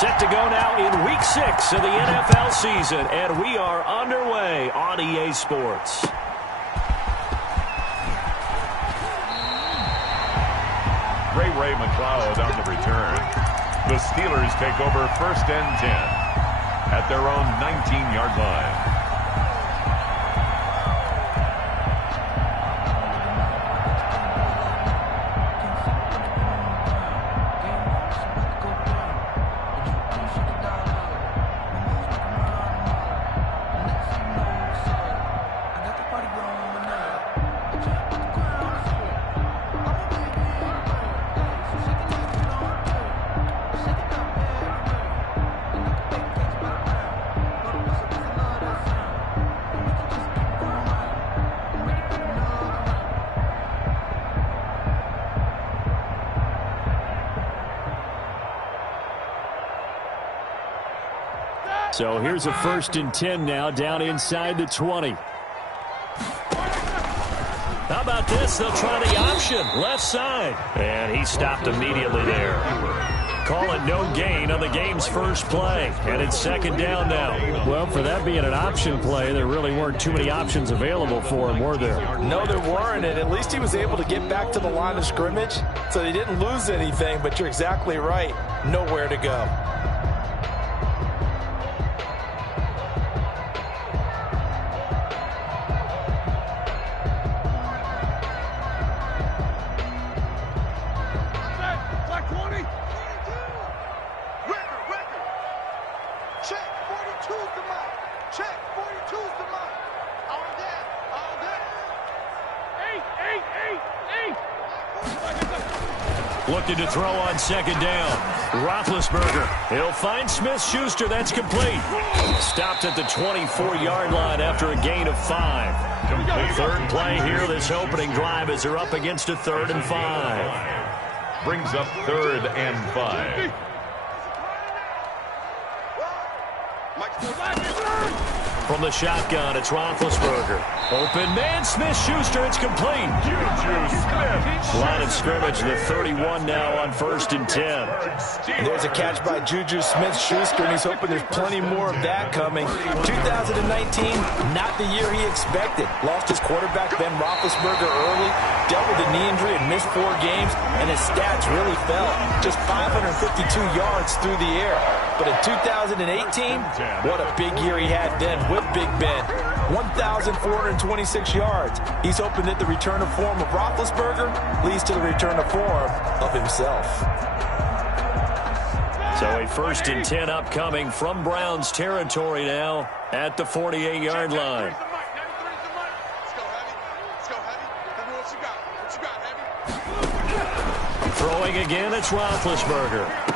Set to go now in Week 6 of the NFL season, and we are underway on EA Sports. Ray McLeod on the return. The Steelers take over 1st and 10 at their own 19-yard line. So here's a 1st and 10 now, down inside the 20. How about this? They'll try the option, left side. And he stopped immediately there. Call it no gain on the game's first play. And it's 2nd down now. Well, for that being an option play, there really weren't too many options available for him, were there? No, there weren't, and at least he was able to get back to the line of scrimmage, so he didn't lose anything, but you're exactly right. Nowhere to go. Looking to throw on 2nd down. Roethlisberger. He'll find Smith-Schuster. That's complete. Stopped at the 24-yard line after a gain of 5. The 3rd play here this opening drive as they're up against a 3rd and 5. Brings up 3rd and 5. From the shotgun, it's Roethlisberger. Open man, Smith-Schuster, it's complete. Line of scrimmage, the 31 now on 1st and 10. And there's a catch by Juju Smith-Schuster, and he's hoping there's plenty more of that coming. 2019, not the year he expected. Lost his quarterback, Ben Roethlisberger, early, dealt with a knee injury and missed 4 games, and his stats really fell. Just 552 yards through the air. But in 2018, what a big year he had then with Big Ben. 1,426 yards. He's hoping that the return of form of Roethlisberger leads to the return of form of himself. So a 1st and 10 upcoming from Browns territory now at the 48-yard line. Throwing again, it's Roethlisberger.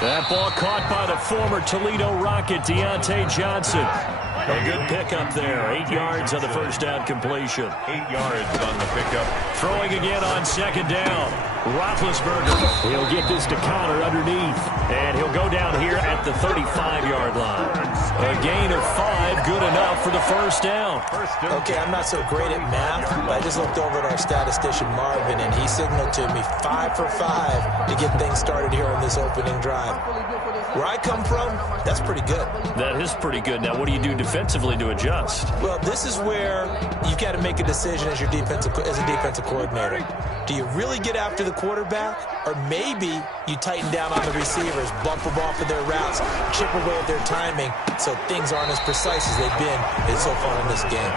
That ball caught by the former Toledo Rocket, Deontay Johnson. A good pickup there. 8 yards on the first down completion. 8 yards on the pickup. Throwing again on 2nd down. Roethlisberger. He'll get this to Connor underneath. And he'll go down here at the 35-yard line. A gain of 5, good enough for the 1st down. Okay, I'm not so great at math, but I just looked over at our statistician Marvin, and he signaled to me 5 for 5 to get things started here on this opening drive. Where I come from, that's pretty good. That is pretty good. Now, what do you do defensively to adjust? Well, this is where you've got to make a decision as a defensive coordinator. Do you really get after the quarterback, or maybe you tighten down on the receivers, bump them off of their routes, chip away at their timing, so things aren't as precise as they've been so far in this game.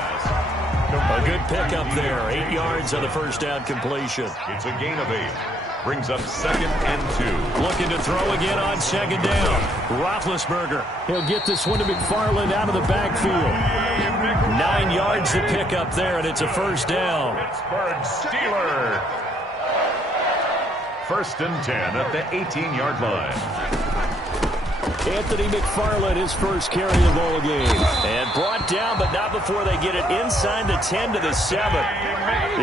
A good pickup there. 8 yards on the first down completion. It's a gain of 8. Brings up 2nd and 2. Looking to throw again on 2nd down. Roethlisberger. He'll get this one to McFarland out of the backfield. 9 yards to pick up there, and it's a 1st down. Pittsburgh Steelers. 1st and 10 at the 18-yard line. Anthony McFarland, his first carry of the ball game. And brought down, but not before they get it inside the 10 to the 7.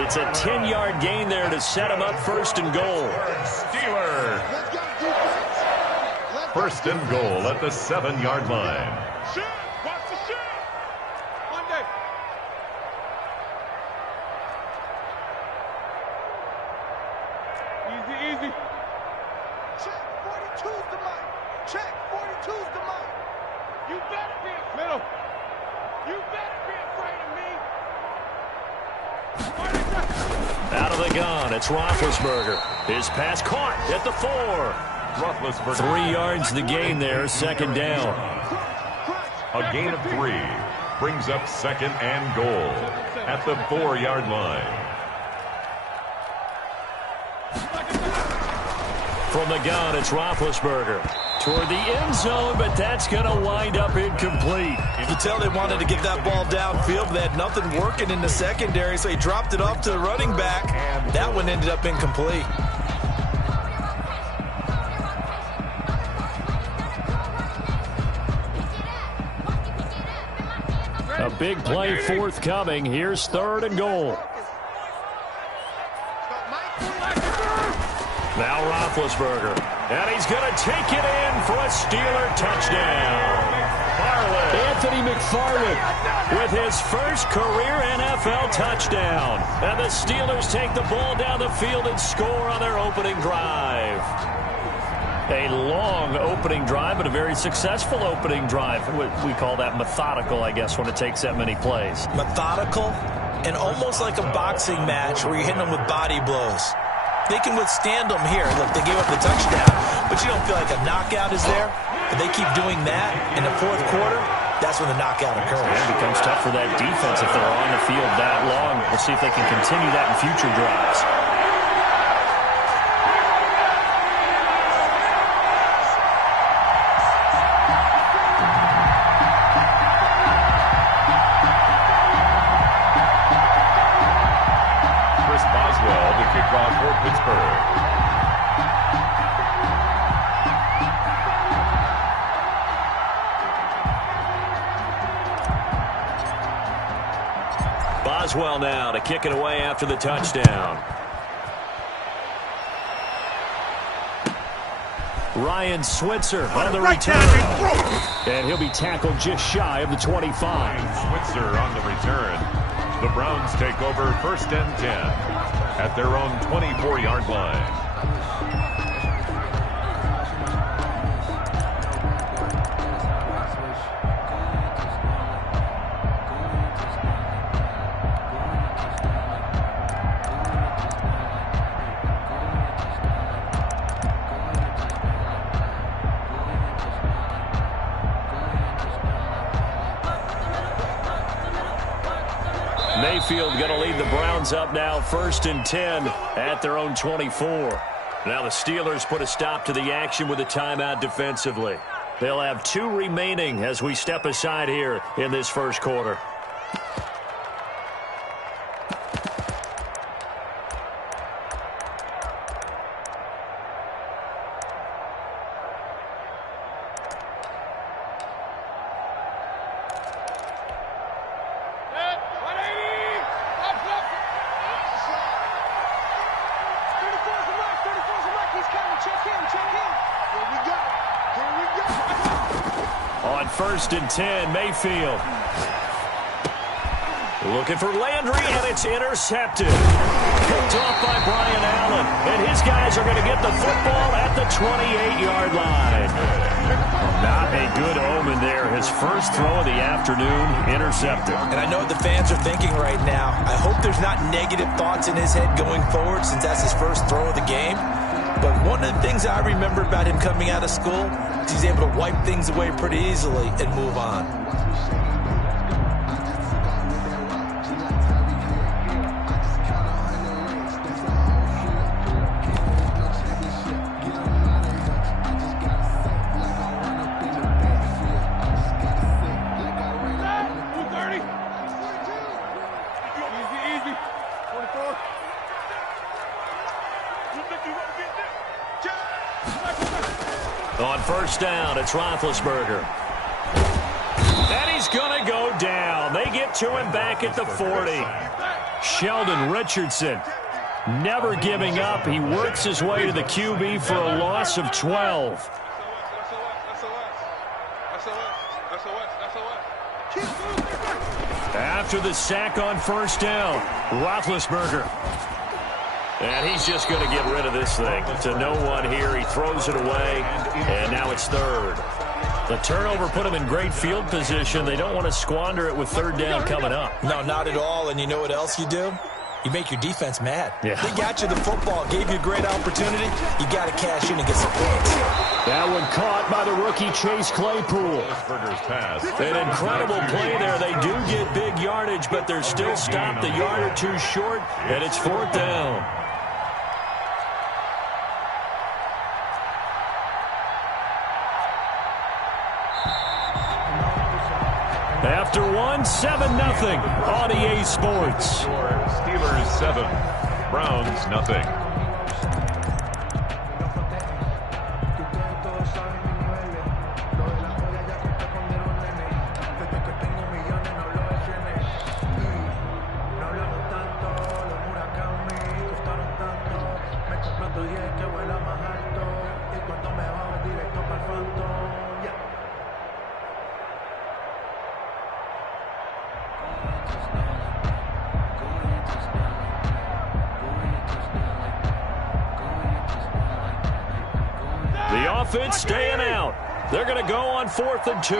It's a 10-yard gain there to set him up 1st and goal. Steelers. 1st and goal at the 7-yard line. Watch the shot. Monday. Easy. Check 42's the mic. check. 42's the mark. You better be middle. You better be afraid of me. Out of the gun, it's Roethlisberger. His pass caught at the 4. Roethlisberger. 3 yards the gain there, second down. A gain of 3 brings up second and goal at the 4-yard line. From the gun, it's Roethlisberger. Toward the end zone, but that's going to wind up incomplete. You can tell they wanted to get that ball downfield, but they had nothing working in the secondary, so he dropped it off to the running back. That one ended up incomplete. A big play forthcoming. Here's 3rd and goal. Now Roethlisberger. And he's going to take it in for a Steeler touchdown. Anthony McFarland with his first career NFL touchdown. And the Steelers take the ball down the field and score on their opening drive. A long opening drive, but a very successful opening drive. We call that methodical, I guess, when it takes that many plays. Methodical and almost like a boxing match where you're hitting them with body blows. They can withstand them here. Look, they gave up the touchdown, but you don't feel like a knockout is there. But they keep doing that in the 4th quarter, that's when the knockout occurs. It becomes tough for that defense if they're on the field that long. We'll see if they can continue that in future drives. Boswell now to kick it away after the touchdown. Ryan Switzer on the return. And he'll be tackled just shy of the 25. Switzer on the return. The Browns take over 1st and 10 at their own 24-yard line. Mayfield going to lead the Browns up now 1st and 10 at their own 24. Now the Steelers put a stop to the action with a timeout defensively. They'll have 2 remaining as we step aside here in this 1st quarter. On 1st and 10, Mayfield. Looking for Landry, and it's intercepted. Picked off by Brian Allen. And his guys are going to get the football at the 28-yard line. Not a good omen there. His first throw of the afternoon, intercepted. And I know what the fans are thinking right now. I hope there's not negative thoughts in his head going forward since that's his first throw of the game. But one of the things I remember about him coming out of school is he's able to wipe things away pretty easily and move on. On 1st down, it's Roethlisberger. And he's going to go down. They get to him back at the 40. Sheldon Richardson never giving up. He works his way to the QB for a loss of 12. After the sack on 1st down, Roethlisberger. And he's just going to get rid of this thing. To no one here. He throws it away, and now it's third. The turnover put him in great field position. They don't want to squander it with third down coming up. No, not at all. And you know what else you do? You make your defense mad. Yeah. They got you the football, gave you a great opportunity. You got to cash in and get some points. That one caught by the rookie Chase Claypool. An incredible play there. They do get big yardage, but they're still stopped a yard or two short, and it's fourth down. After one, 7-0 on EA Sports. Steelers 7, Browns nothing. The offense staying out. They're going to go on 4th and 2.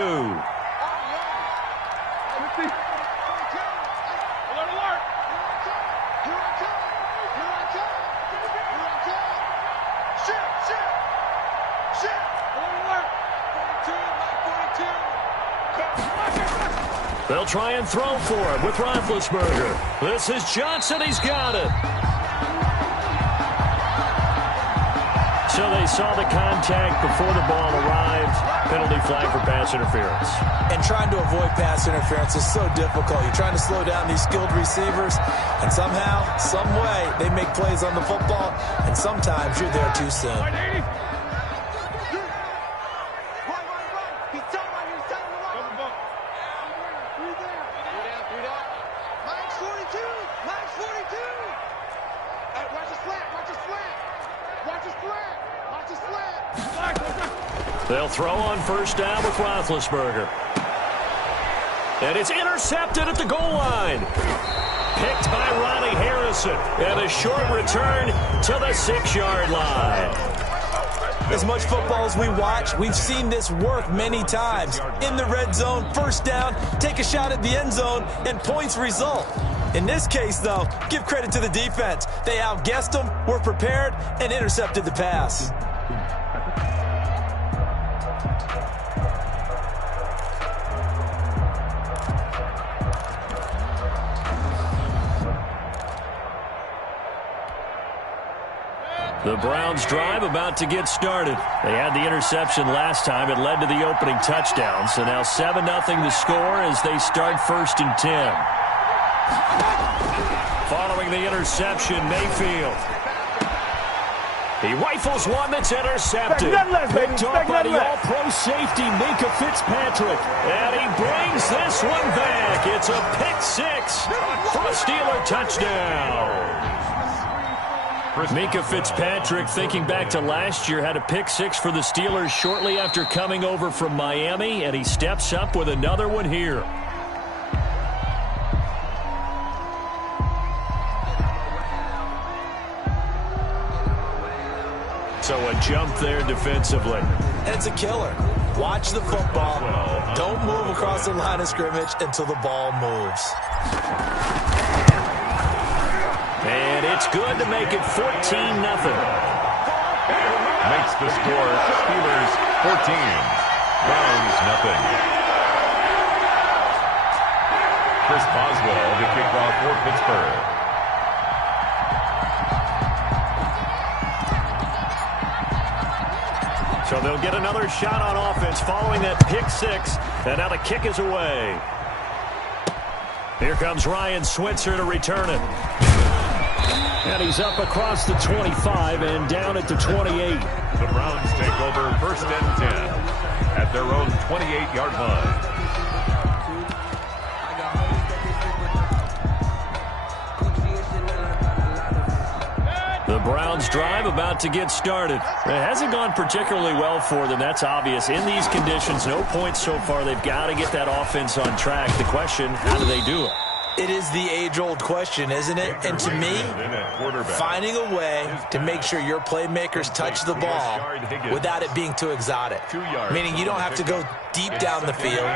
They'll try and throw for it with Roethlisberger. This is Johnson. He's got it. So they saw the contact before the ball arrived. Penalty flag for pass interference. And trying to avoid pass interference is so difficult. You're trying to slow down these skilled receivers, and somehow, some way, they make plays on the football, and sometimes you're there too soon. They'll throw on first down with Roethlisberger. And it's intercepted at the goal line. Picked by Ronnie Harrison. And a short return to the 6-yard line. As much football as we watch, we've seen this work many times. In the red zone, first down, take a shot at the end zone, and points result. In this case, though, give credit to the defense. They outguessed them, were prepared, and intercepted the pass. The Browns drive about to get started. They had the interception last time. It led to the opening touchdown. So now 7-0 the score as they start 1st and 10. Following the interception, Mayfield. He rifles one that's intercepted. Picked off by the all-pro safety, Minka Fitzpatrick. And he brings this one back. It's a pick-6 for a Steeler touchdown. Minka Fitzpatrick, thinking back to last year, had a pick-6 for the Steelers shortly after coming over from Miami, and he steps up with another one here. So a jump there defensively. And it's a killer. Watch the football. Don't move across the line of scrimmage until the ball moves. And it's good to make it 14-0. Makes the score Steelers 14, Browns nothing. Chris Boswell to kick off for Pittsburgh. So they'll get another shot on offense following that pick-6, and now the kick is away. Here comes Ryan Switzer to return it. And he's up across the 25 and down at the 28. The Browns take over 1st and 10 at their own 28-yard line. The Browns drive about to get started. It hasn't gone particularly well for them. That's obvious. In these conditions, no points so far. They've got to get that offense on track. The question, how do they do it? It is the age-old question, isn't it? And to me, finding a way to make sure your playmakers touch the ball without it being too exotic. Meaning you don't have to go deep down the field.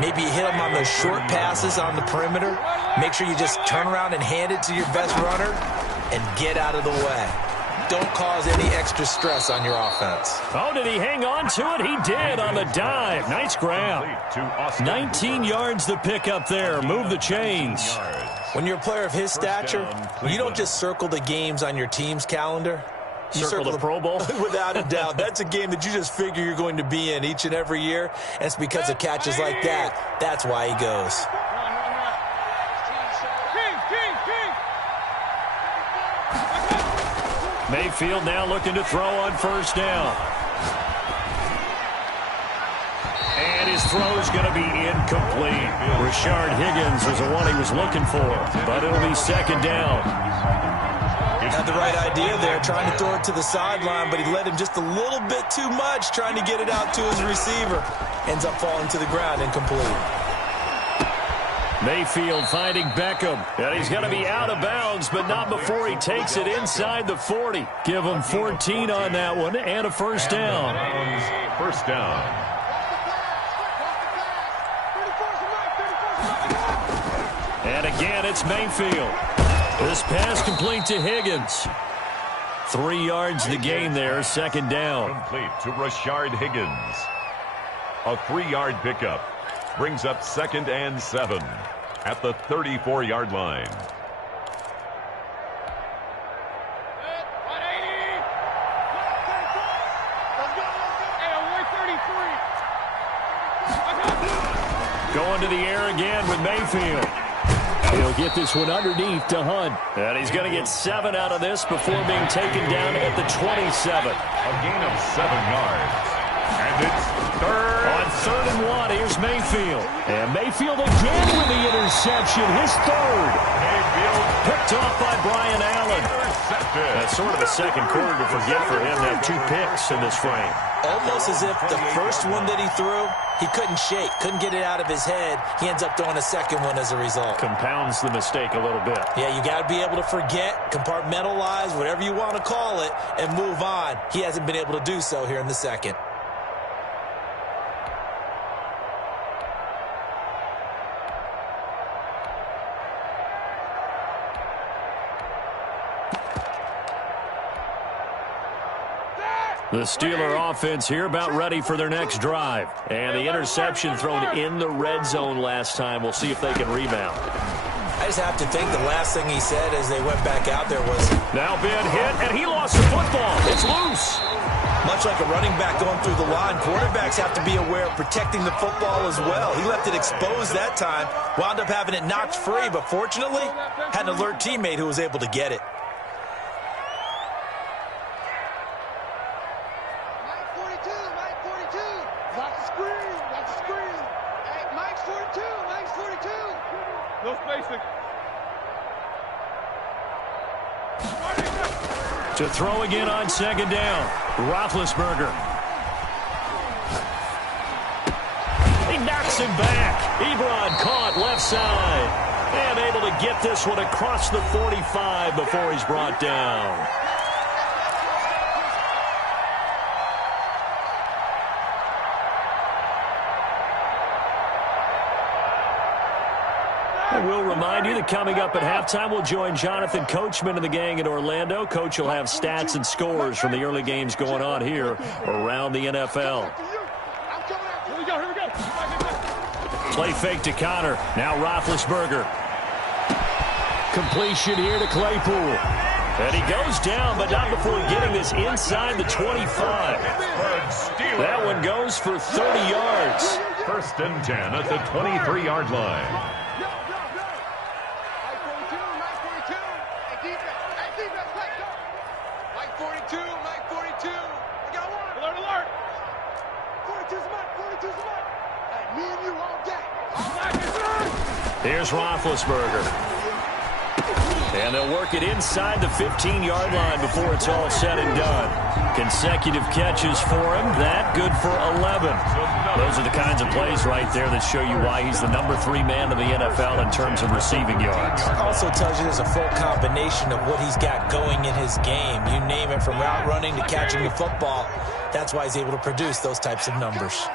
Maybe you hit them on those short passes on the perimeter. Make sure you just turn around and hand it to your best runner and get out of the way. Don't cause any extra stress on your offense. Oh, did he hang on to it? He did on the dive. Nice grab. 19 yards to pick up there. Move the chains. When you're a player of his stature, you don't just circle the games on your team's calendar. You circle the Pro Bowl? Without a doubt. That's a game that you just figure you're going to be in each and every year. And it's because of catches like that. That's why he goes. Mayfield now looking to throw on first down. And his throw is going to be incomplete. Rashard Higgins was the one he was looking for, but it'll be second down. Had the right idea there, trying to throw it to the sideline, but he led him just a little bit too much, trying to get it out to his receiver. Ends up falling to the ground, incomplete. Mayfield finding Beckham. And he's going to be out of bounds, but not before he takes it inside the 40. Give him 14 on that one and a first down. First down. And again, it's Mayfield. This pass complete to Higgins. 3 yards the gain there, second down. Complete to Rashard Higgins. A 3-yard pickup. Brings up 2nd and 7 at the 34-yard line. Going to the air again with Mayfield. He'll get this one underneath to Hunt. And he's going to get 7 out of this before being taken down at the 27. A gain of 7 yards. And it's third. On 3rd and 1, here's Mayfield. And Mayfield again with the interception, his third. Mayfield picked off by Brian Allen. Intercepted. That's sort of a second quarter to forget for him to have 2 picks in this frame. Almost as if the first one that he threw, he couldn't shake, couldn't get it out of his head. He ends up throwing a second one as a result. Compounds the mistake a little bit. Yeah, you got to be able to forget, compartmentalize, whatever you want to call it, and move on. He hasn't been able to do so here in the second. The Steeler offense here about ready for their next drive. And the interception thrown in the red zone last time. We'll see if they can rebound. I just have to think the last thing he said as they went back out there was, now being hit, and he lost the football. It's loose. Much like a running back going through the line, quarterbacks have to be aware of protecting the football as well. He left it exposed that time, wound up having it knocked free, but fortunately, had an alert teammate who was able to get it. No spacing. To throw again on second down. Roethlisberger. He knocks him back. Ebron caught left side. And able to get this one across the 45 before he's brought down. We'll remind you that coming up at halftime, we'll join Jonathan Coachman and the gang in Orlando. Coach will have stats and scores from the early games going on here around the NFL. Here we go. Play fake to Connor. Now Roethlisberger. Completion here to Claypool. And he goes down, but not before getting this inside the 25. That one goes for 30 yards. 1st and 10 at the 23-yard line. Here's Roethlisberger. And they'll work it inside the 15-yard line before it's all said and done. Consecutive catches for him. That good for 11. Those are the kinds of plays right there that show you why he's the #3 man in the NFL in terms of receiving yards. Also tells you there's a full combination of what he's got going in his game. You name it, from route running to catching the football. That's why he's able to produce those types of numbers.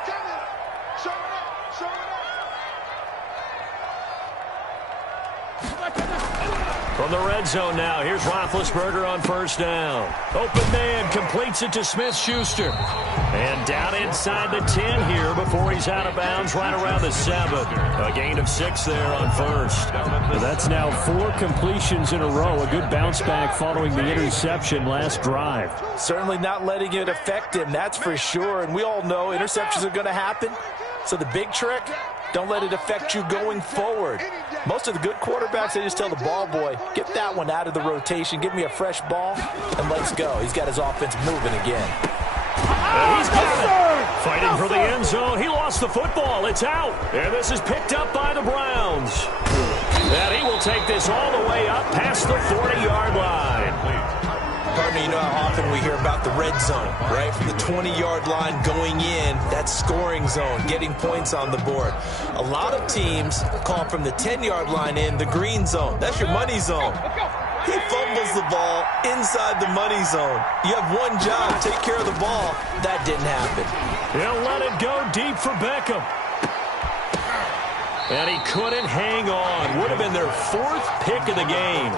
From the red zone now, here's Roethlisberger on first down. Open man completes it to Smith-Schuster. And down inside the 10 here before he's out of bounds right around the 7. A gain of 6 there on first. That's now 4 completions in a row. A good bounce back following the interception last drive. Certainly not letting it affect him, that's for sure. And we all know interceptions are going to happen. So the big trick, don't let it affect you going forward. Most of the good quarterbacks, they just tell the ball boy, get that one out of the rotation, give me a fresh ball, and let's go. He's got his offense moving again. And he's got it. Fighting for the end zone. He lost the football. It's out. And this is picked up by the Browns. And he will take this all the way up past the 40-yard line. Partner, you know how often we hear about the red zone, right? From the 20-yard line going in, that scoring zone, getting points on the board. A lot of teams call from the 10-yard line in the green zone. That's your money zone. He fumbles the ball inside the money zone. You have one job, take care of the ball. That didn't happen. He'll let it go deep for Beckham. And he couldn't hang on. Would have been their 4th pick of the game.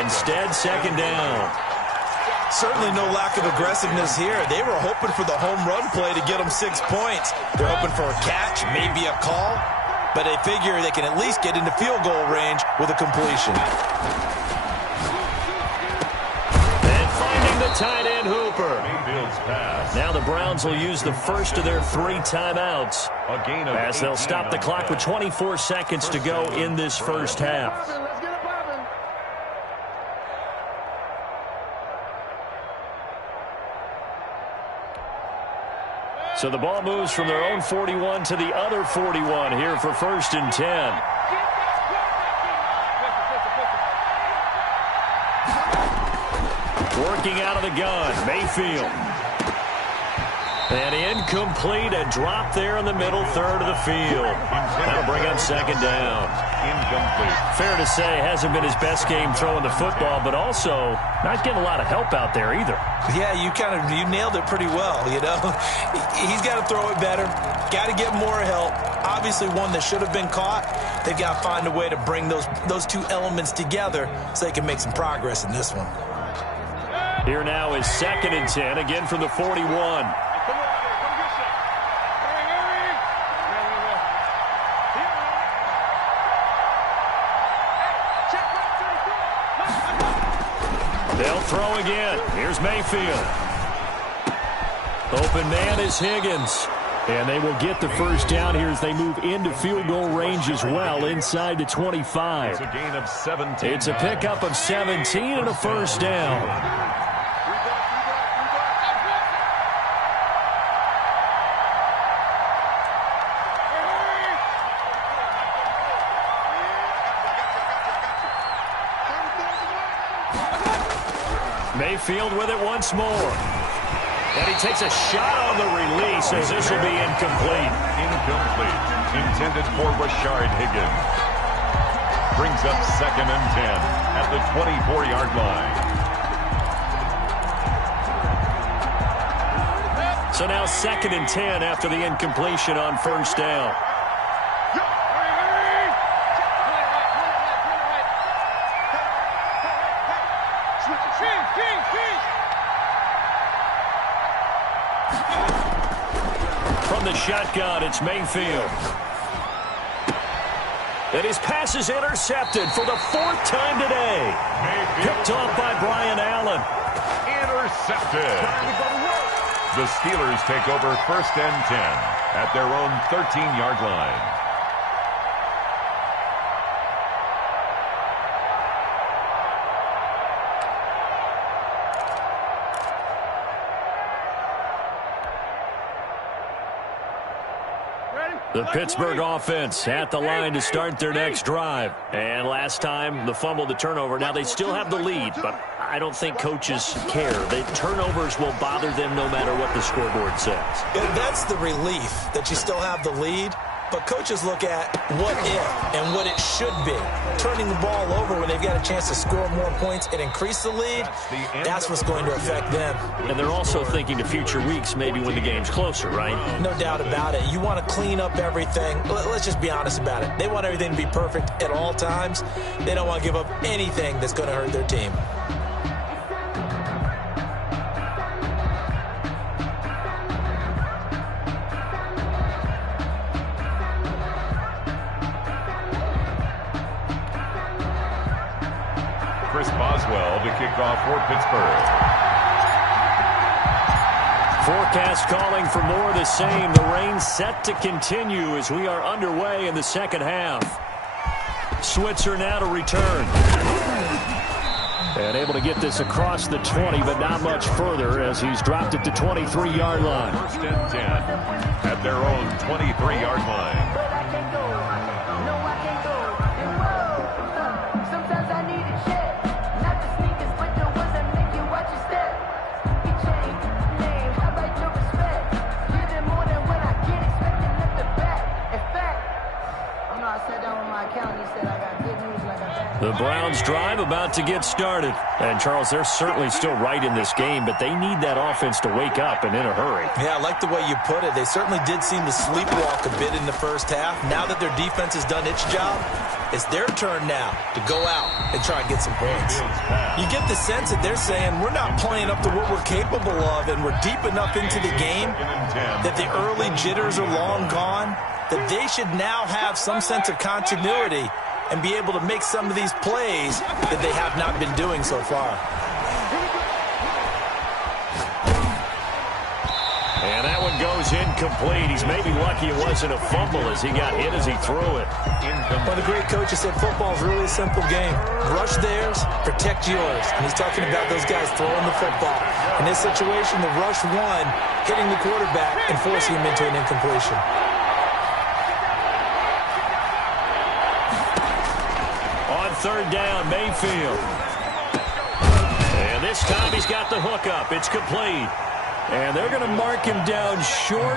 Instead, second down. Certainly no lack of aggressiveness here. They were hoping for the home run play to get them 6 points. They're hoping for a catch, maybe a call, but they figure they can at least get into field goal range with a completion. And finding the tight end Hooper. Now the Browns will use the first of their 3 timeouts as they'll stop the clock with 24 seconds to go in this first half. So the ball moves from their own 41 to the other 41 here for 1st and 10. Working out of the gun, Mayfield. And incomplete, a drop there in the middle third of the field. That'll bring up second down. Incomplete. Fair to say, hasn't been his best game throwing the football, but also not getting a lot of help out there either. Yeah, you nailed it pretty well, you know. He's got to throw it better, got to get more help. Obviously one that should have been caught. They've got to find a way to bring those 2 elements together so they can make some progress in this one. Here now is 2nd and 10, again from the 41. They'll throw again. Here's Mayfield. Open man is Higgins. And they will get the first down here as they move into field goal range as well, inside the 25. It's a gain of 17. It's a pickup of 17 and a first down. Mayfield with it once more. And he takes a shot on the release as this will be incomplete. Incomplete. Intended for Rashard Higgins. Brings up 2nd and 10 at the 24-yard line. So now 2nd and 10 after the incompletion on first down. From the shotgun, it's Mayfield. And his pass is intercepted for the 4th time today. Picked off by Brian Allen. Intercepted. The Steelers take over 1st and 10 at their own 13-yard line. Ready? The Pittsburgh offense at the line to start their next drive. And last time, the fumble, the turnover. Now they still have the lead, but I don't think coaches care. The turnovers will bother them no matter what the scoreboard says. Yeah, that's the relief, that you still have the lead. But coaches look at what if and what it should be. Turning the ball over when they've got a chance to score more points and increase the lead, that's what's going to affect them. And they're also thinking to future weeks, maybe when the game's closer, right? No doubt about it. You want to clean up everything. Let's just be honest about it. They want everything to be perfect at all times. They don't want to give up anything that's going to hurt their team. Boswell to kick off for Pittsburgh. Forecast calling for more of the same. The rain set to continue as we are underway in the second half. Switzer now to return. And able to get this across the 20, but not much further as he's dropped it to 23-yard line. First and 10 at their own 23-yard line. The Browns drive about to get started. And, Charles, they're certainly still right in this game, but they need that offense to wake up and in a hurry. Yeah, I like the way you put it. They certainly did seem to sleepwalk a bit in the first half. Now that their defense has done its job, it's their turn now to go out and try and get some points. You get the sense that they're saying, we're not playing up to what we're capable of, and we're deep enough into the game that the early jitters are long gone, that they should now have some sense of continuity and be able to make some of these plays that they have not been doing so far. And that one goes incomplete. He's maybe lucky it wasn't a fumble as he got hit as he threw it. One of the great coaches said football is really a simple game. Rush theirs, protect yours. And he's talking about those guys throwing the football. In this situation, the rush won, hitting the quarterback and forcing him into an incompletion. Third down, Mayfield. And this time he's got the hookup. It's complete. And they're going to mark him down short,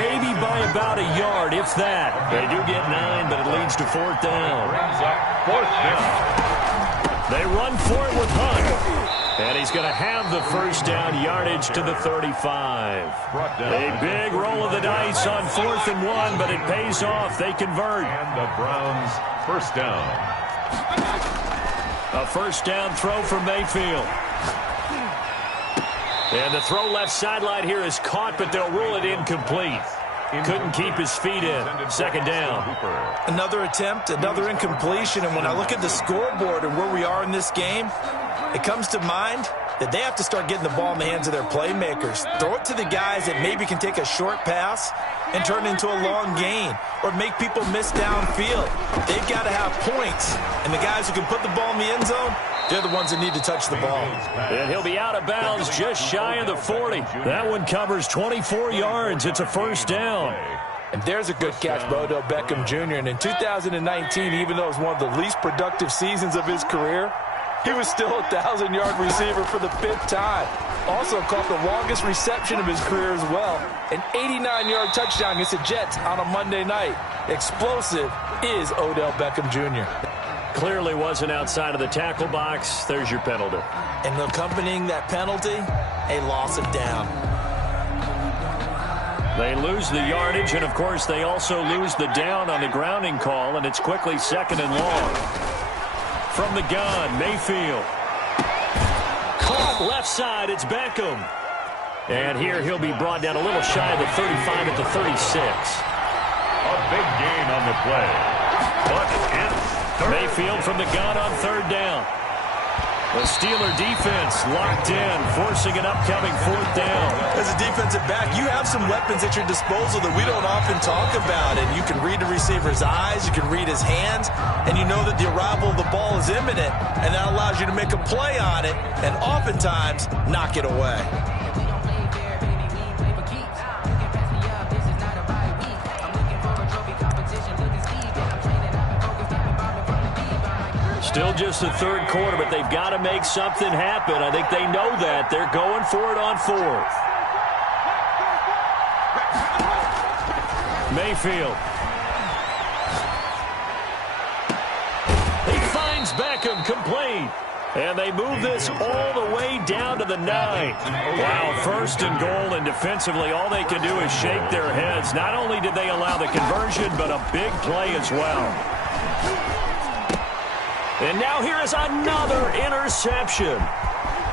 maybe by about a yard, if that. They do get 9, but it leads to fourth down. Fourth down. They run for it with Hunt. And he's going to have the first down, yardage to the 35. A big roll of the dice on 4th and 1, but it pays off. They convert. And the Browns first down. A first down throw for Mayfield. And the throw left sideline here is caught, but they'll rule it incomplete. Couldn't keep his feet in. Second down. Another attempt, another incompletion, and when I look at the scoreboard and where we are in this game, it comes to mind that they have to start getting the ball in the hands of their playmakers. Throw it to the guys that maybe can take a short pass and turn it into a long gain or make people miss downfield. They've got to have points, and the guys who can put the ball in the end zone, they're the ones that need to touch the ball. And he'll be out of bounds just shy of the 40. That one covers 24 yards. It's a first down. And there's a good catch by Odell Beckham Jr. And in 2019, even though it was one of the least productive seasons of his career, he was still a 1,000-yard receiver for the 5th time. Also caught the longest reception of his career as well. An 89-yard touchdown against the Jets on a Monday night. Explosive is Odell Beckham Jr. Clearly wasn't outside of the tackle box. There's your penalty. And accompanying that penalty, a loss of down. They lose the yardage, and, of course, they also lose the down on the grounding call, and it's quickly 2nd and long. From the gun, Mayfield. Caught left side, it's Beckham. And here he'll be brought down a little shy of the 35 at the 36. A big gain on the play. But it's Mayfield from the gun on 3rd down. The Steeler defense locked in, forcing an upcoming 4th down. As a defensive back, you have some weapons at your disposal that we don't often talk about. And you can read the receiver's eyes, you can read his hands, and you know that the arrival of the ball is imminent. And that allows you to make a play on it and oftentimes knock it away. Still just the third quarter, but they've got to make something happen. I think they know that. They're going for it on fourth. Mayfield. He finds Beckham, complete. And they move this all the way down to the 9. Wow, first and goal, and defensively all they can do is shake their heads. Not only did they allow the conversion, but a big play as well. And now here is another interception.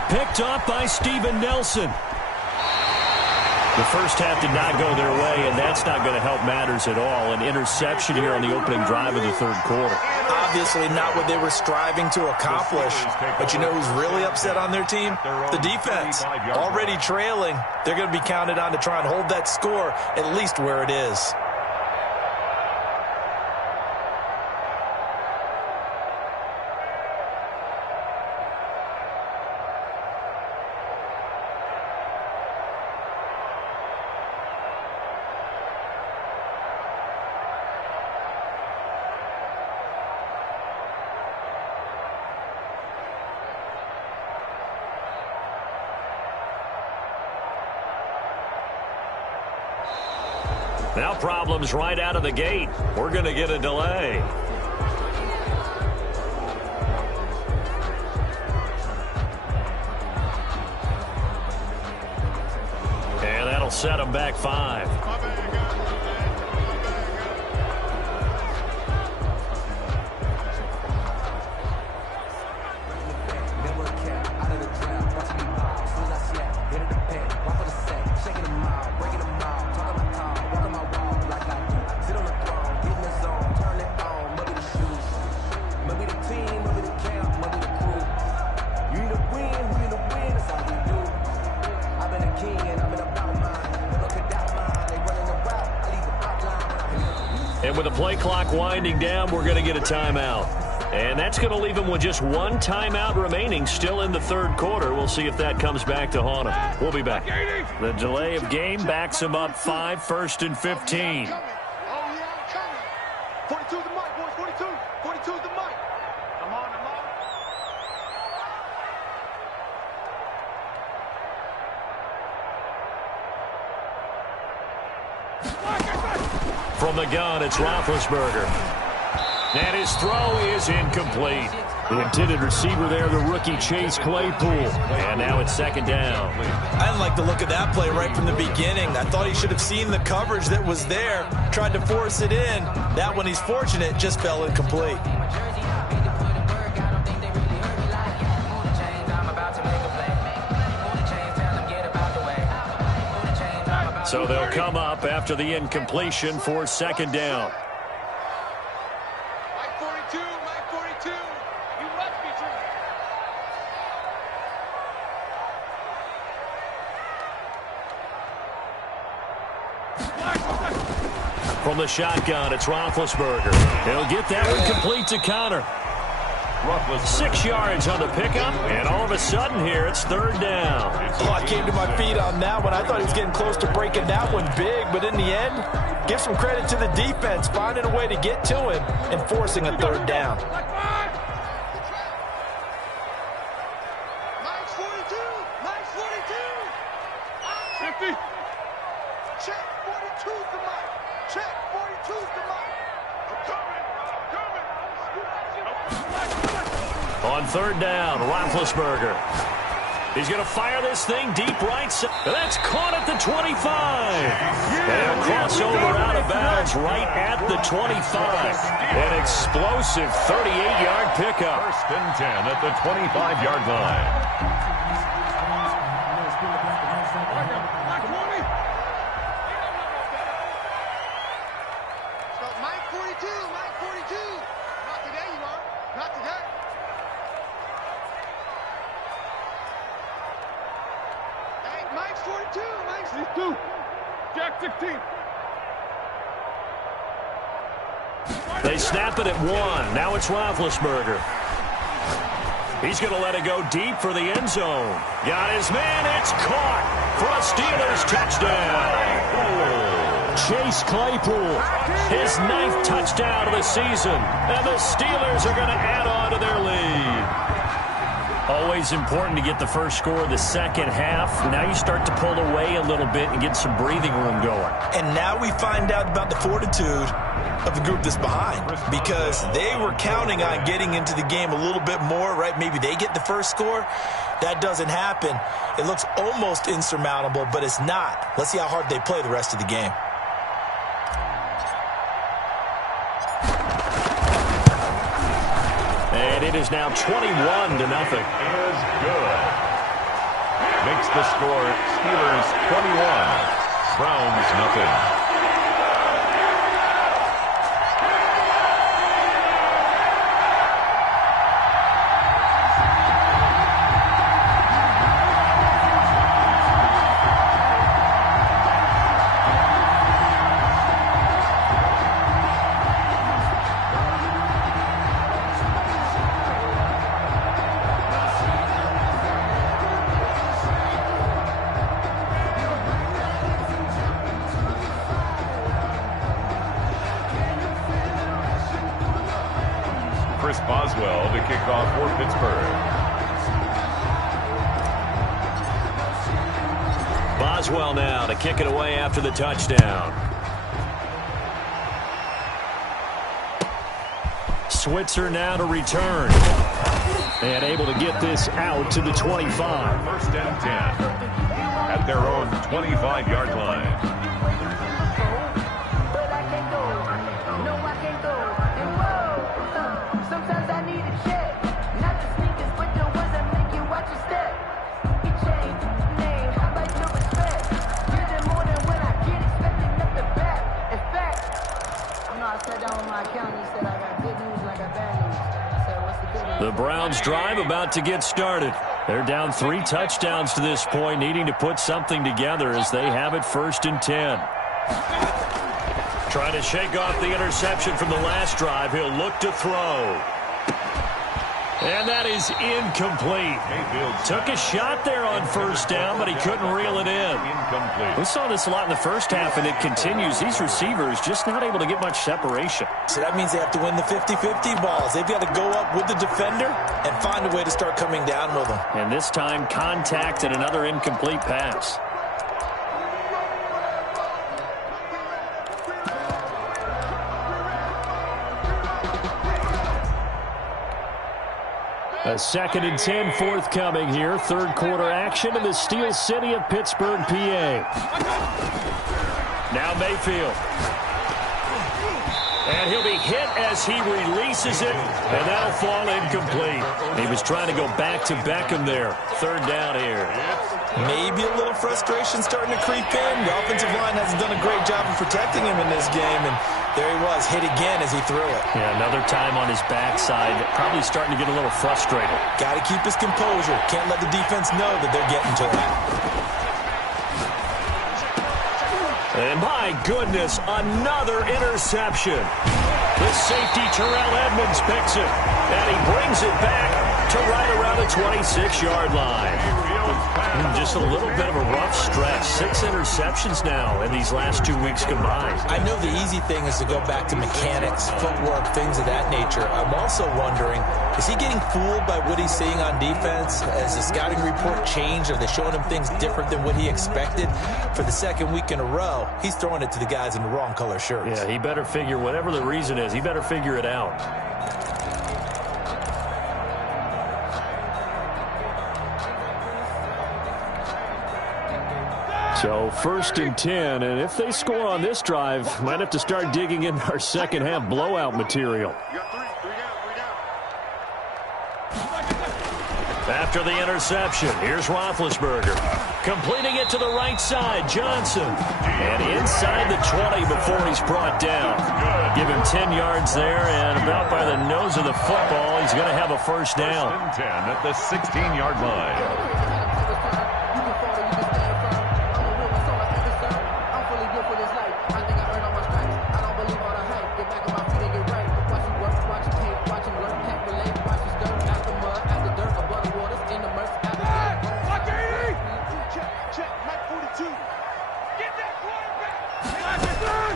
Picked up by Steven Nelson. The first half did not go their way, and that's not going to help matters at all. An interception here on the opening drive of the third quarter. Obviously not what they were striving to accomplish. But you know who's really upset on their team? The defense. Already trailing. They're going to be counted on to try and hold that score at least where it is. Now problems right out of the gate. We're going to get a delay. And that'll set them back 5. And with the play clock winding down, we're going to get a timeout. And that's going to leave them with just one timeout remaining still in the third quarter. We'll see if that comes back to haunt them. We'll be back. The delay of game backs them up 5, 1st and 15. 42 is the mic, boys. 42. 42 is the mic. I'm on. From the gun, it's Roethlisberger. And his throw is incomplete. The intended receiver there, the rookie Chase Claypool. And now it's second down. I didn't like the look of that play right from the beginning. I thought he should have seen the coverage that was there, tried to force it in. That one, he's fortunate, just fell incomplete. So they'll come up after the incompletion for second down. Mike 42, Mike 42. You must be true. From the shotgun, it's Roethlisberger. He'll get that one complete to Connor. 6 yards on the pickup, and all of a sudden here, it's third down. Oh, I came to my feet on that one. I thought he was getting close to breaking that one big, but in the end, give some credit to the defense, finding a way to get to him and forcing a third down. Mike's 42, Mike's 42. 50. Check 42's the mic. Check 42's the mic. I'm coming. On third down, Roethlisberger. He's going to fire this thing deep right side. That's caught at the 25. And a crossover out of bounds right at the 25. An explosive 38-yard pickup. 1st and 10 at the 25-yard line. Mike 42, Mike 42. Not today, you are. Not today. Hey, Mike's 42, Mike's 42. Jack 16. They snap it at 1. Now it's Roethlisberger. He's going to let it go deep for the end zone. Got his man. It's caught for a Steelers touchdown. Chase Claypool. His 9th touchdown of the season. And the Steelers are going to add on to their lead. Always important to get the first score of the second half. Now you start to pull away a little bit and get some breathing room going. And now we find out about the fortitude of the group that's behind, because they were counting on getting into the game a little bit more, right? Maybe they get the first score. That doesn't happen. It looks almost insurmountable, but it's not. Let's see how hard they play the rest of the game. And it is now 21-0. Is good. Makes the score Steelers 21, Browns nothing. Boswell to kick off for Pittsburgh. Boswell now to kick it away after the touchdown. Switzer now to return. And able to get this out to the 25. First and 10 at their own 25-yard line. The Browns drive about to get started. They're down 3 touchdowns to this point, needing to put something together as they have it first and 10. Trying to shake off the interception from the last drive. He'll look to throw. And that is incomplete. Took a shot there on first down, but he couldn't reel it in. We saw this a lot in the first half, and it continues. These receivers just not able to get much separation. So that means they have to win the 50-50 balls. They've got to go up with the defender and find a way to start coming down with them. And this time, contact and another incomplete pass. A 2nd and 10 forthcoming here. Third quarter action in the Steel City of Pittsburgh, PA. Now Mayfield. And he'll be hit as he releases it, and that'll fall incomplete. He was trying to go back to Beckham there. Third down here. Maybe a little frustration starting to creep in. The offensive line hasn't done a great job of protecting him in this game, and there he was, hit again as he threw it. Yeah, another time on his backside. Probably starting to get a little frustrated. Got to keep his composure. Can't let the defense know that they're getting to him. And my goodness, another interception. The safety, Terrell Edmonds, picks it. And he brings it back to right around the 26-yard line. Just a little bit of a rough stretch. 6 interceptions now in these last 2 weeks combined. I know the easy thing is to go back to mechanics, footwork, things of that nature. I'm also wondering, is he getting fooled by what he's seeing on defense? Has the scouting report changed? Are they showing him things different than what he expected? For the 2nd week in a row, he's throwing it to the guys in the wrong color shirts. Yeah, he better figure, whatever the reason is, he better figure it out. So 1st and 10, and if they score on this drive, might have to start digging in our second half blowout material. After the interception, here's Roethlisberger. Completing it to the right side, Johnson. And inside the 20 before he's brought down. Give him 10 yards there, and about by the nose of the football, he's going to have a first down. 1st and 10 at the 16-yard line. Check, Mike 42. Get that quarterback.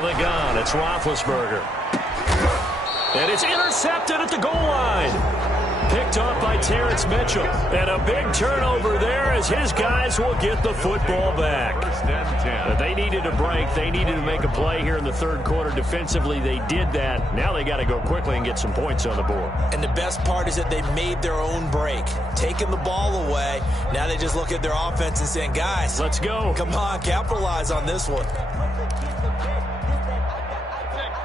From the gun, it's Roethlisberger. And it's intercepted at the goal line. Picked off by Terrence Mitchell. And a big turnover there as his guys will get the football back. But they needed a break. They needed to make a play here in the third quarter. Defensively, they did that. Now they got to go quickly and get some points on the board. And the best part is that they made their own break. Taking the ball away. Now they just look at their offense and saying, guys, let's go. Come on, capitalize on this one.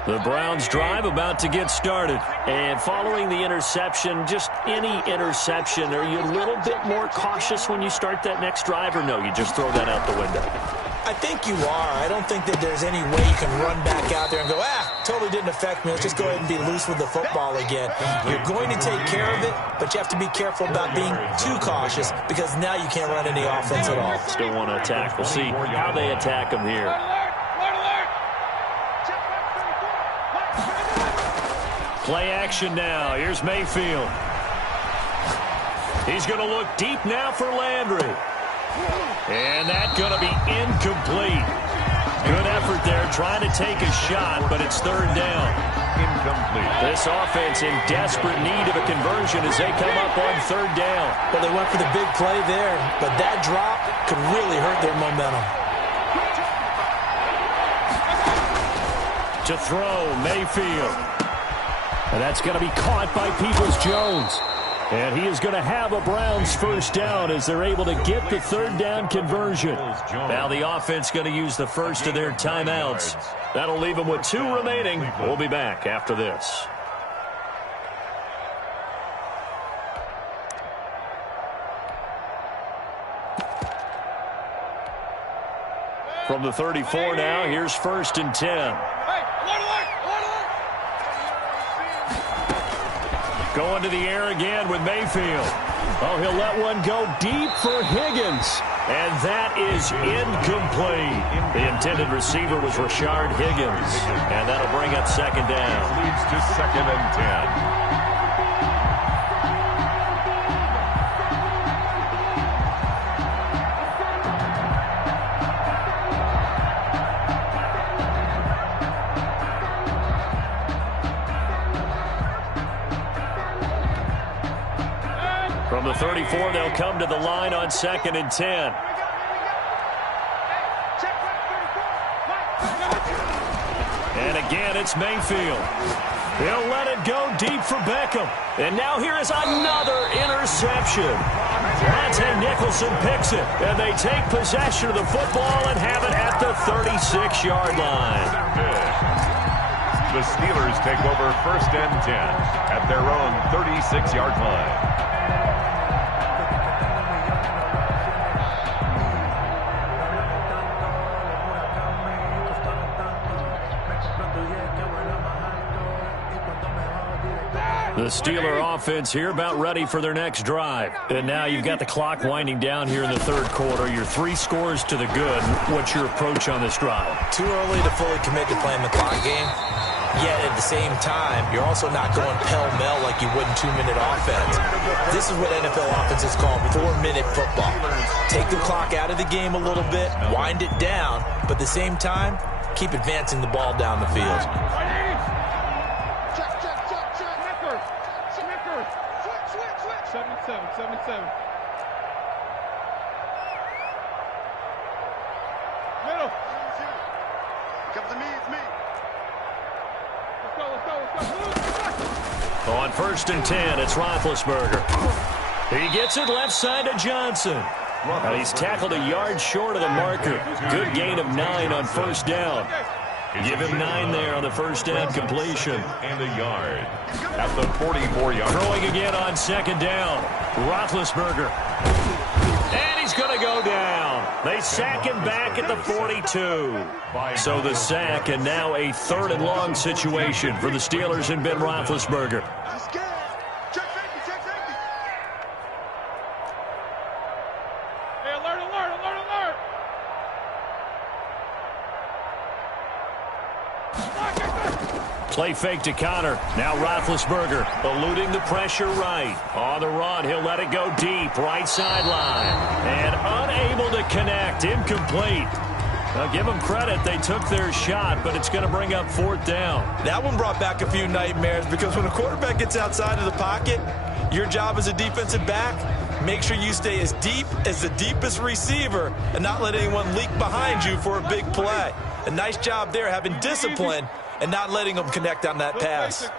The Browns drive about to get started. And following the interception, just any interception, are you a little bit more cautious when you start that next drive, or no, you just throw that out the window? I think you are. I don't think that there's any way you can run back out there and go, totally didn't affect me. Let's just go ahead and be loose with the football again. You're going to take care of it, but you have to be careful about being too cautious because now you can't run any offense at all. Still want to attack. We'll see how they attack them here. Play action now. Here's Mayfield. He's going to look deep now for Landry. And that's going to be incomplete. Good effort there trying to take a shot, but it's third down. Incomplete. This offense in desperate need of a conversion as they come up on third down. Well, they went for the big play there, but that drop could really hurt their momentum. To throw, Mayfield. And that's going to be caught by Peoples-Jones. And he is going to have a Browns first down as they're able to get the third down conversion. Now the offense going to use the first of their timeouts. That'll leave them with 2 remaining. We'll be back after this. From the 34 now, here's 1st and 10. Going to the air again with Mayfield. Oh, he'll let one go deep for Higgins. And that is incomplete. The intended receiver was Rashard Higgins. And that'll bring up second down. Leads to 2nd and 10. From the 34, they'll come to the line on 2nd and 10. And again, it's Mayfield. He'll let it go deep for Beckham. And now here is another interception. Monte Nicholson picks it. And they take possession of the football and have it at the 36-yard line. The Steelers take over 1st and 10 at their own 36-yard line. The Steeler offense here about ready for their next drive. And now you've got the clock winding down here in the third quarter. You're 3 scores to the good. What's your approach on this drive? Too early to fully commit to playing the clock game. Yet at the same time, you're also not going pell-mell like you would in 2-minute offense. This is what NFL offenses call 4-minute football. Take the clock out of the game a little bit, wind it down, but at the same time, keep advancing the ball down the field. Middle. Comes to me, it's me. On 1st and 10, it's Roethlisberger. He gets it left side to Johnson. And he's tackled a yard short of the marker. Good gain of 9 on 1st down. Give him 9 there on the 1st down completion. And a yard at the 44-yard line. Throwing again on 2nd down. Roethlisberger. And he's going to go down. They sack him back at the 42. So the sack, and now a 3rd and long situation for the Steelers and Ben Roethlisberger. Hey, alert, alert, alert, alert. Play fake to Connor. Now Roethlisberger eluding the pressure right. On the run, he'll let it go deep. Right sideline. And unable to connect. Incomplete. Now give them credit. They took their shot, but it's going to bring up 4th down. That one brought back a few nightmares because when a quarterback gets outside of the pocket, your job as a defensive back, make sure you stay as deep as the deepest receiver and not let anyone leak behind you for a big play. A nice job there having discipline and not letting them connect on that pass.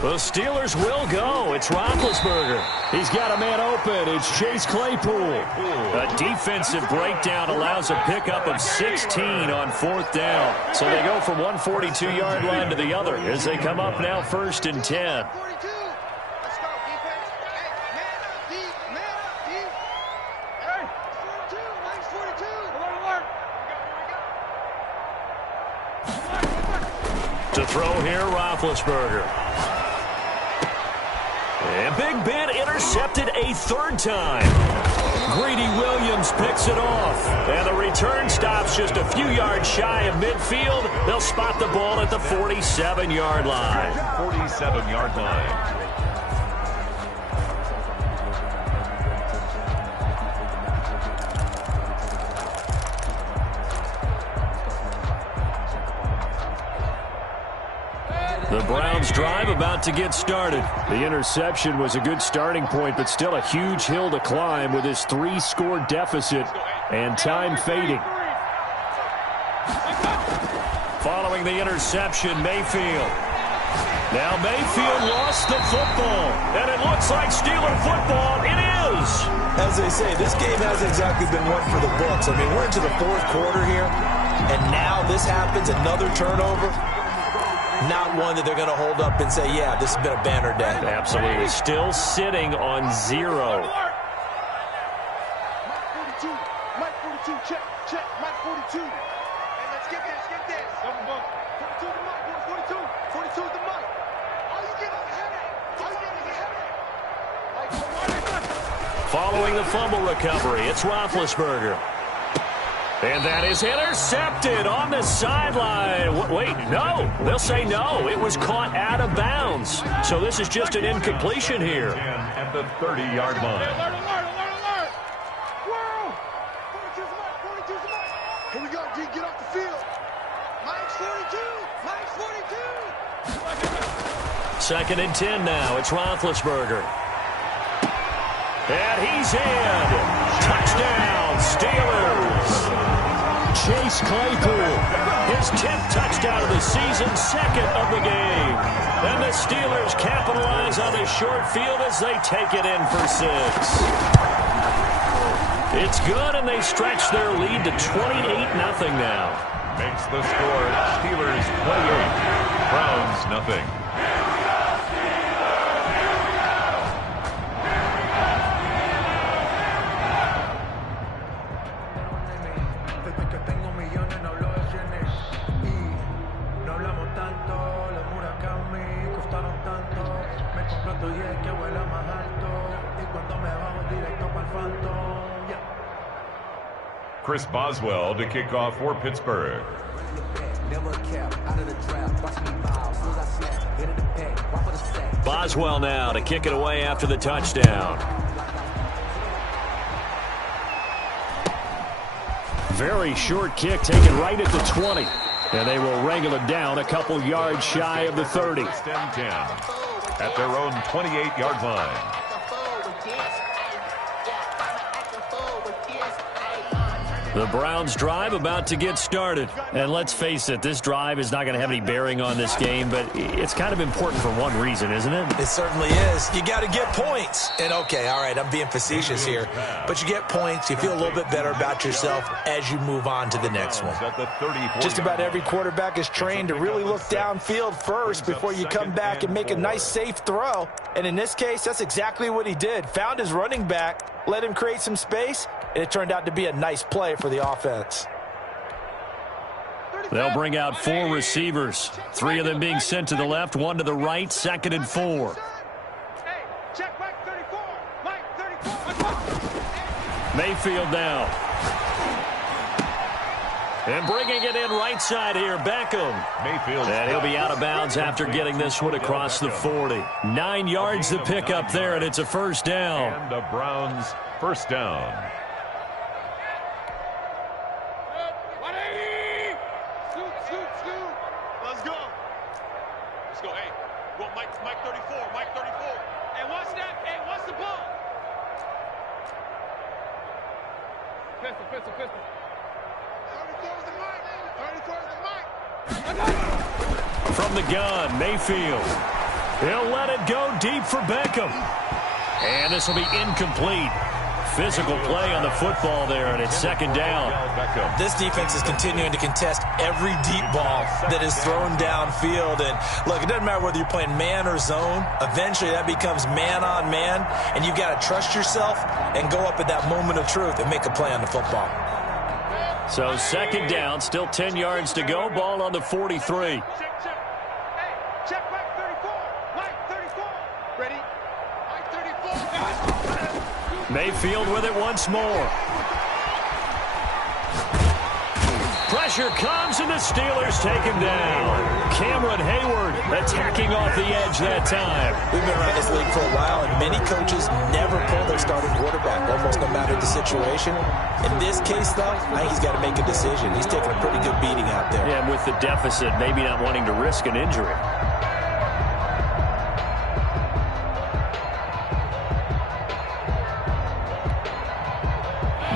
The Steelers will go. It's Roethlisberger. He's got a man open. It's Chase Claypool. A defensive breakdown allows a pickup of 16 on 4th down. So they go from 142-yard line to the other as they come up now 1st and 10. To throw here, Roethlisberger. And Big Ben intercepted a 3rd time. Greedy Williams picks it off. And the return stops just a few yards shy of midfield. They'll spot the ball at the 47-yard line. 47-yard line. The Browns drive about to get started. The interception was a good starting point, but still a huge hill to climb with his 3-score deficit and time fading. Following the interception, Mayfield. Now Mayfield lost the football, and it looks like Steeler football. It is. As they say, this game hasn't exactly been one for the books. I mean, we're into the 4th quarter here, and now this happens, another turnover. Not one that they're going to hold up and say, yeah, this has been a banner day. Absolutely. Still sitting on 0. Mike 42, check, Mike 42. And let's get this. Double bump. 42 to Mike, 42 to Mike. All you get is a headache. Following the fumble recovery, it's Roethlisberger. And that is intercepted on the sideline. Wait, no. They'll say no. It was caught out of bounds. So this is just an incompletion here. At the 30-yard line. Alert. Whoa. 42's Mike. Here we go, D. Get off the field. Mike's 42. 2nd and 10 now. It's Roethlisberger. And he's in. Touchdown, Steelers. Chase Claypool, his 10th touchdown of the season, 2nd of the game. And the Steelers capitalize on the short field as they take it in for 6. It's good, and they stretch their lead to 28-0 now. Makes the score Steelers 28, Browns nothing. Chris Boswell to kick off for Pittsburgh. Boswell now to kick it away after the touchdown. Very short kick taken right at the 20. And they will wrangle it down a couple yards shy of the 30. 1st and 10 at their own 28-yard line. The Browns drive about to get started. And let's face it, this drive is not going to have any bearing on this game, but it's kind of important for one reason, isn't it? It certainly is. You got to get points. And okay, all right, I'm being facetious here, but you get points, you feel a little bit better about yourself as you move on to the next one. Just about every quarterback is trained to really look downfield first before you come back and make a nice, safe throw. And in this case, that's exactly what he did. Found his running back, let him create some space, and it turned out to be a nice play for the offense. They'll bring out 4 receivers, 3 of them being sent to the left, 1 to the right, 2nd and 4. Mayfield now. And bringing it in right side here, Beckham. Mayfield. And he'll be out of bounds after getting this one across the 40. 9 yards to pick up there, and it's a 1st down. And the Browns First down. 180! Shoot. Let's go. Hey, go Mike 34. Hey, watch that. Hey, watch the ball. Pistol. 34's the mic. 34's the mic. From the gun, Mayfield. He'll let it go deep for Beckham. And this will be incomplete. Physical play on the football there, and it's second down. This defense is continuing to contest every deep ball that is thrown downfield. And look, it doesn't matter whether you're playing man or zone. Eventually, that becomes man on man, and you've got to trust yourself and go up at that moment of truth and make a play on the football. So second down, still 10 yards to go. Ball on the 43. Check Mike 34. Mike 34. Ready? Mike 34. Mayfield with it once more. Pressure comes, and the Steelers take him down. Cameron Hayward attacking off the edge that time. We've been around this league for a while, and many coaches never pull their starting quarterback, almost no matter the situation. In this case, though, I think he's got to make a decision. He's taking a pretty good beating out there. Yeah, and with the deficit, maybe not wanting to risk an injury.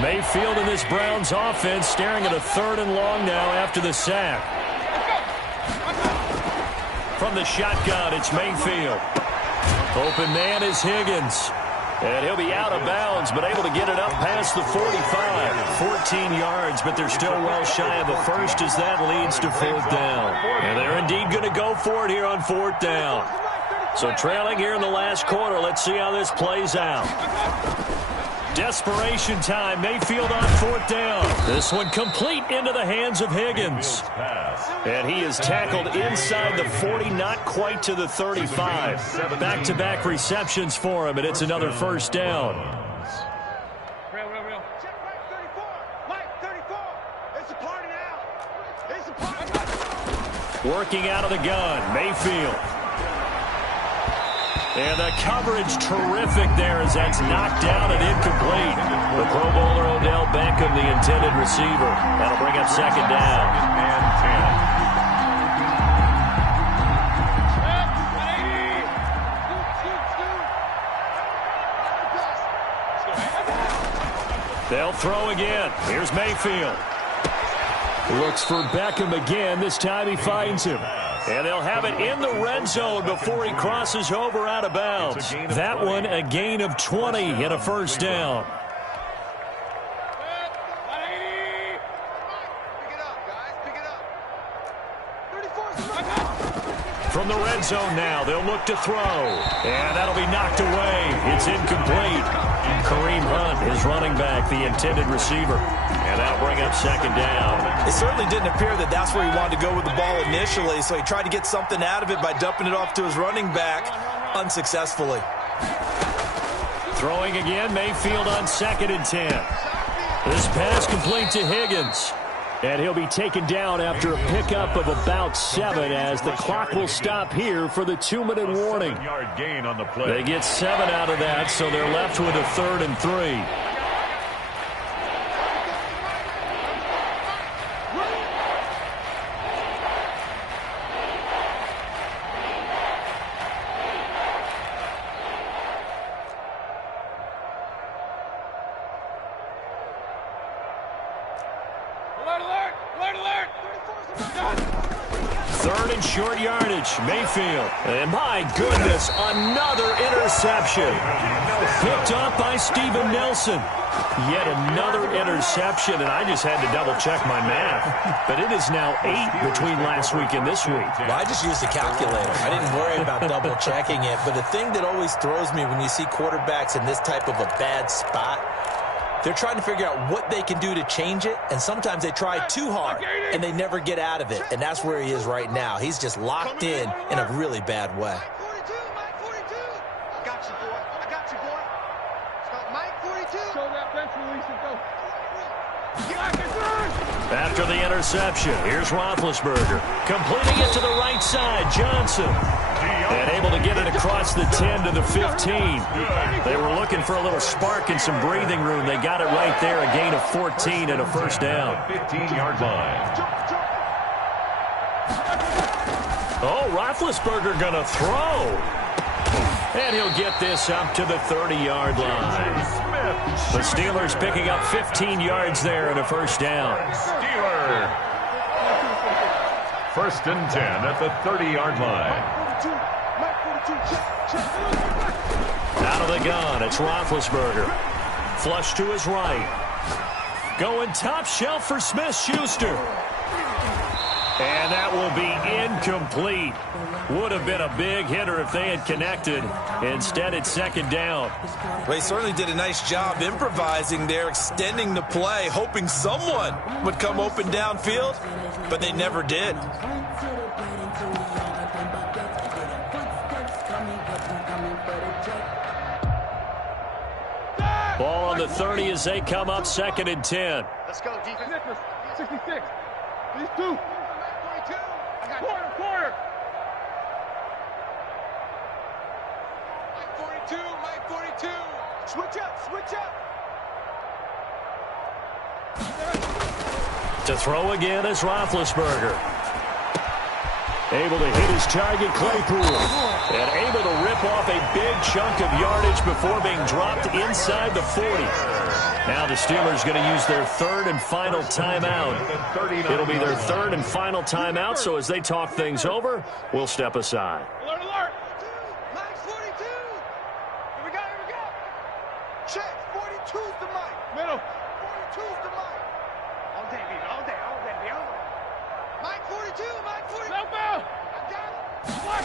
Mayfield in this Browns offense staring at a 3rd and long now after the sack. From the shotgun, it's Mayfield. Open man is Higgins. And he'll be out of bounds, but able to get it up past the 45. 14 yards, but they're still well shy of a first as that leads to 4th down. And they're indeed going to go for it here on 4th down. So trailing here in the last quarter, let's see how this plays out. Desperation time. Mayfield on 4th down. This one complete into the hands of Higgins. And he is tackled inside the 40, not quite to the 35. Back-to-back receptions for him, and it's another 1st down. Real. Check Mike 34. Mike 34. It's a party now. It's a party. Working out of the gun, Mayfield. And the coverage terrific there as that's knocked down and incomplete. The Pro Bowler Odell Beckham, the intended receiver. That'll bring up 2nd down. And 10. They'll throw again. Here's Mayfield. Looks for Beckham again. This time he finds him. And they'll have it in the red zone before he crosses over out of bounds. That one a gain of 20 and a 1st down. From the red zone now, they'll look to throw. And that'll be knocked away. It's incomplete. Kareem Hunt, his running back, the intended receiver. And that'll bring up 2nd down. It certainly didn't appear that that's where he wanted to go with the ball initially, so he tried to get something out of it by dumping it off to his running back unsuccessfully. Throwing again, Mayfield on 2nd and 10. This pass complete to Higgins. And he'll be taken down after a pickup of about 7 as the clock will stop here for the 2-minute warning. 7-yard gain on the play. They get 7 out of that, so they're left with a 3rd and 3. Short yardage, Mayfield. And my goodness, another interception. Picked up by Steven Nelson. Yet another interception, and I just had to double-check my math. But it is now 8 between last week and this week. Well, I just used a calculator. I didn't worry about double-checking it. But the thing that always throws me when you see quarterbacks in this type of a bad spot, they're trying to figure out what they can do to change it, and sometimes they try too hard, and they never get out of it. And that's where he is right now. He's just locked in a really bad way. Mike 42. I got you, boy. Stop Mike 42. Show that bench release and go. After the interception, here's Roethlisberger. Completing it to the right side, Johnson. And able to get it across the 10 to the 15. They were looking for a little spark and some breathing room. They got it right there, a gain of 14 and a first down. 15-yard line. Oh, Roethlisberger going to throw. And he'll get this up to the 30-yard line. The Steelers picking up 15 yards there and a first down. Steeler. First and 10 at the 30-yard line. Out of the gun, it's Roethlisberger. Flush to his right. Going top shelf for Smith-Schuster. And that will be incomplete. Would have been a big hitter if they had connected. Instead, it's second down. Well, he certainly did a nice job improvising there, extending the play, hoping someone would come open downfield, but they never did. Ball on the 30 as they come up second and 10. Let's go, defense. 66. These two. Quarter. Mike 42. Switch up. To throw again is Roethlisberger. Able to hit his target, Claypool. And able to rip off a big chunk of yardage before being dropped inside the 40. Now the Steelers going to use their third and final timeout. It'll be their third and final timeout, so as they talk things over, we'll step aside. Alert. Mike 42. Here we go. Check. 42's the Mike. Middle. 42's the Mike. All day, baby. Mike 42. No ball. I got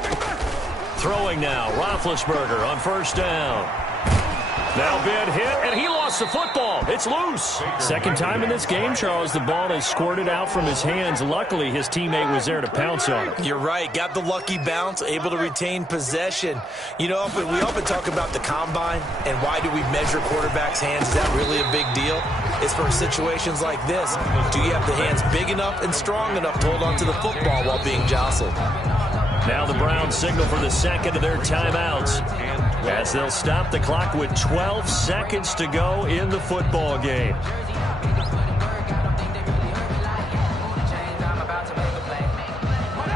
it. Throwing now, Roethlisberger on first down. Now big hit, and he lost the football. It's loose. Second time in this game, Charles, the ball has squirted out from his hands. Luckily, his teammate was there to pounce on it. You're right. Got the lucky bounce, able to retain possession. You know, we often talk about the combine and why do we measure quarterbacks' hands. Is that really a big deal? It's for situations like this. Do you have the hands big enough and strong enough to hold onto the football while being jostled? Now the Browns signal for the second of their timeouts as they'll stop the clock with 12 seconds to go in the football game.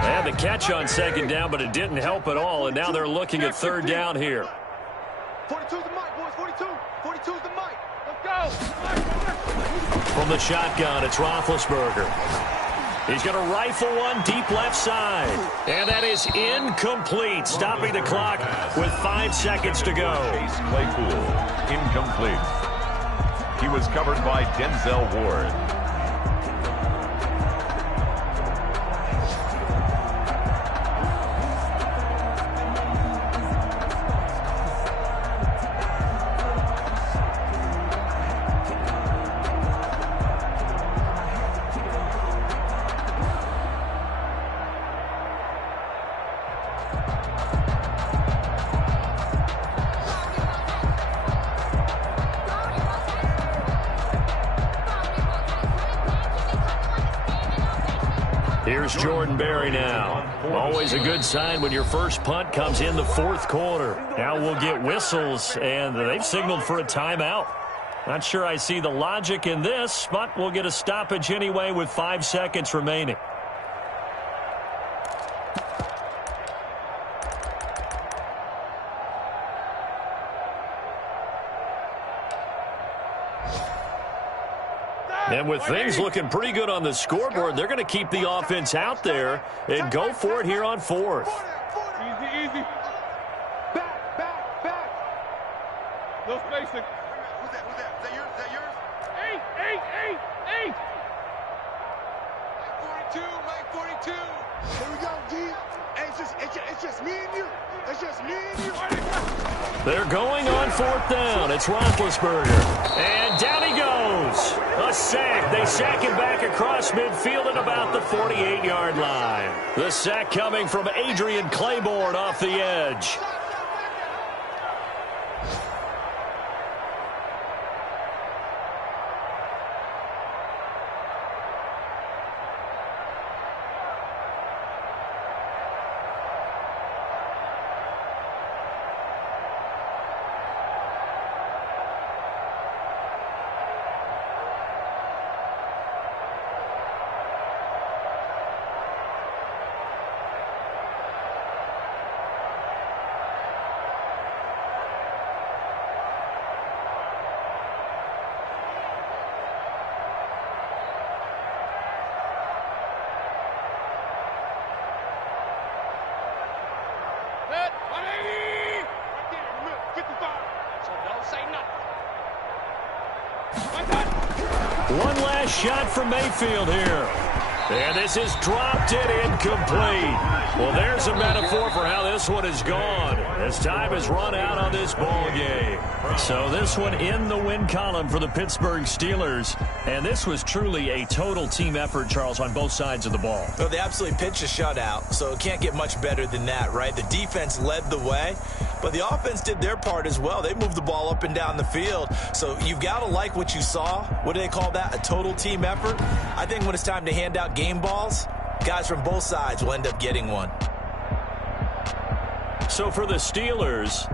And the catch on second down, but it didn't help at all, and now they're looking at third down here. 42's the Mike, boys. 42's the Mike. Let's go. From the shotgun, it's Roethlisberger. He's going to rifle one deep left side. And that is incomplete, stopping the clock with 5 seconds to go. Chase Claypool, incomplete. He was covered by Denzel Ward. Here's Jordan Berry now. Always a good sign when your first punt comes in the fourth quarter. Now we'll get whistles, and they've signaled for a timeout. Not sure I see the logic in this, but we'll get a stoppage anyway with 5 seconds remaining. And with things looking pretty good on the scoreboard, they're going to keep the offense out there and go for it here on fourth. Easy. Back. No spacing. Who's that? Is that yours? 8. Mike 42. Here we go, G. Hey, it's just me and you. They're going on fourth down. It's Roethlisberger. And down he goes. A sack. They sack him back across midfield at about the 48-yard line. The sack coming from Adrian Claiborne off the edge. One last shot from Mayfield here. And this is dropped it incomplete. Well, there's a metaphor for how this one is gone as time has run out on this ball game. So this one in the win column for the Pittsburgh Steelers. And this was truly a total team effort, Charles, on both sides of the ball. Well, they absolutely pitched a shutout, so it can't get much better than that, right? The defense led the way, but the offense did their part as well. They moved the ball up and down the field. So you've got to like what you saw. What do they call that? A total team effort? I think when it's time to hand out game balls, guys from both sides will end up getting one. So for the Steelers,